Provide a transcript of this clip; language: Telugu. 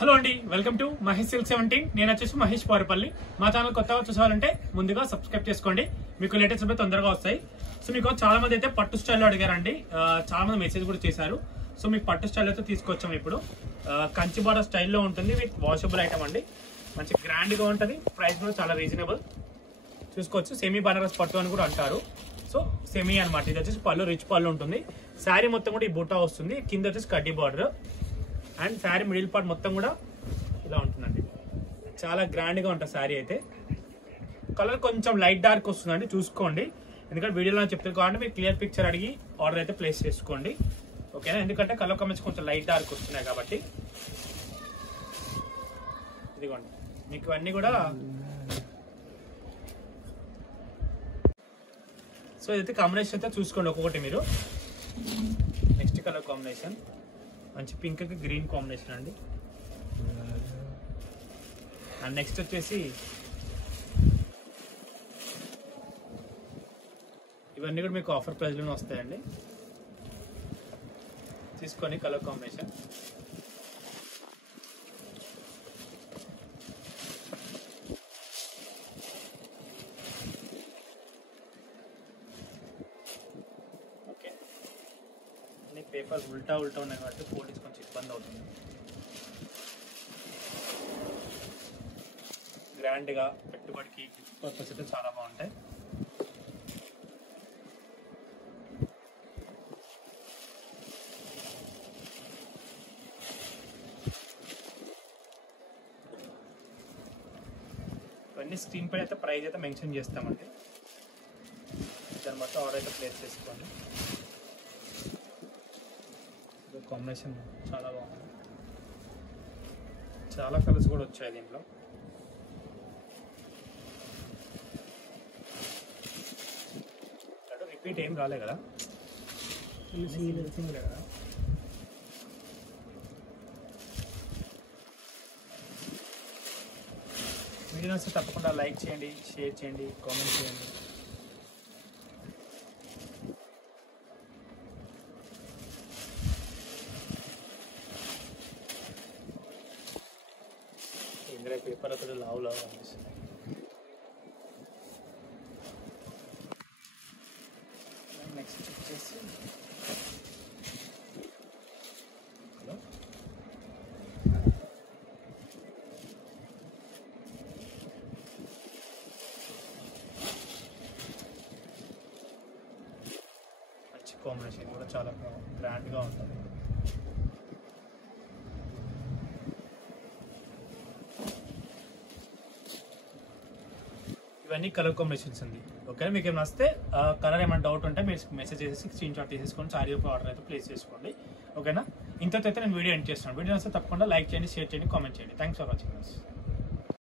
హలో అండి, వెల్కమ్ టు మహేష్ సిల్క్ 17. నేను వచ్చేసి మహేష్ పారుపల్లి. మా ఛానల్ కొత్తగా చూసాలంటే ముందుగా సబ్స్క్రైబ్ చేసుకోండి, మీకు లేటెస్ట్ అప్డేట్ తొందరగా వస్తాయి. సో మీకు చాలా మంది అయితే పట్టు స్టైల్లో అడిగారండి, చాలా మంది మెసేజ్ కూడా చేశారు. సో మీకు పట్టు స్టైల్ అయితే తీసుకొచ్చాము ఇప్పుడు. కంచి బార్డర్ స్టైల్లో ఉంటుంది, విత్ వాషబుల్ ఐటమ్ అండి. మంచి గ్రాండ్గా ఉంటుంది, ప్రైస్ కూడా చాలా రీజనబుల్. చూసుకోవచ్చు, సెమీ బనారస్ పట్టు అని కూడా అంటారు. సో సెమీ అనమాట. ఇది వచ్చేసి పళ్ళు, రిచ్ పళ్ళు ఉంటుంది. శారీ మొత్తం కూడా ఈ బూటా వస్తుంది, కింద వచ్చేసి కడ్డీ border. And sari middle part మొత్తం కూడా ఇలా ఉంటుందండి, చాలా గ్రాండ్గా ఉంటుంది శారీ అయితే. కలర్ కొంచెం లైట్ డార్క్ వస్తుందండి, చూసుకోండి. ఎందుకంటే వీడియోలో చెప్తారు కాబట్టి మీరు క్లియర్ పిక్చర్ అడిగి ఆర్డర్ అయితే ప్లేస్ చేసుకోండి, ఓకేనా? ఎందుకంటే కలర్ కాంబినేషన్ కొంచెం లైట్ డార్క్ వస్తున్నాయి కాబట్టి. ఇదిగోండి, మీకు ఇవన్నీ కూడా. సో ఇదైతే కాంబినేషన్ అయితే చూసుకోండి ఒక్కొక్కటి మీరు. నెక్స్ట్ కలర్ కాంబినేషన్ మంచి పింక్ కి గ్రీన్ కాంబినేషన్ అండి. అండ్ నెక్స్ట్ వచ్చేసి ఇవన్నీ కూడా మీకు ఆఫర్ ప్రైస్ లోనే వస్తాయండి, తీసుకొని కలర్ కాంబినేషన్. ఓకే, పేపర్ ఉల్టా ఉన్నాయి కాబట్టి ఫోల్డింగ్ కొంచెం ఇబ్బంది అవుతుంది. గ్రాండ్గా పెట్టుబడికి పర్పస్ అయితే చాలా బాగుంటాయి. ఇవన్నీ స్క్రీన్ పైన అయితే ప్రైస్ అయితే మెన్షన్ చేస్తామండి, దాని మొత్తం ఆర్డర్ అయితే ప్లేస్ చేసుకోండి. కాంబినేషన్ చాలా బాగుంది, చాలా కలర్స్ కూడా వచ్చాయి దీంట్లో. రిపీట్ ఏం రాలే కదా, సింగిలే కదా. వీడియో వస్తే తప్పకుండా లైక్ చేయండి, షేర్ చేయండి, కామెంట్ చేయండి. ఇందులో పేపర్ అతడు లావు అనిపిస్తుంది. నెక్స్ట్ వచ్చేసి మంచి కాంబినేషన్ కూడా చాలా గ్రాండ్గా ఉంటుంది. ఇవన్నీ కలర్ కాంబినేషన్స్ ఉంది, ఓకే? మీకు ఏమైనా వస్తే కలర్ ఏమైనా డౌట్ ఉంటే మీరు మెసేజ్ చేసి స్క్రీన్ షాట్ తీసేసుకొని సారీ యొక్క ఆర్డర్ అయితే ప్లేస్ చేసుకోండి, ఓకేనా? ఇంతతో అయితే నేను వీడియో ఎండ్ చేస్తాను. వీడియో వస్తే తప్పకుండా లైక్ చేయండి, షేర్ చేయండి, కామెంట్ చేయండి. Thanks for watching.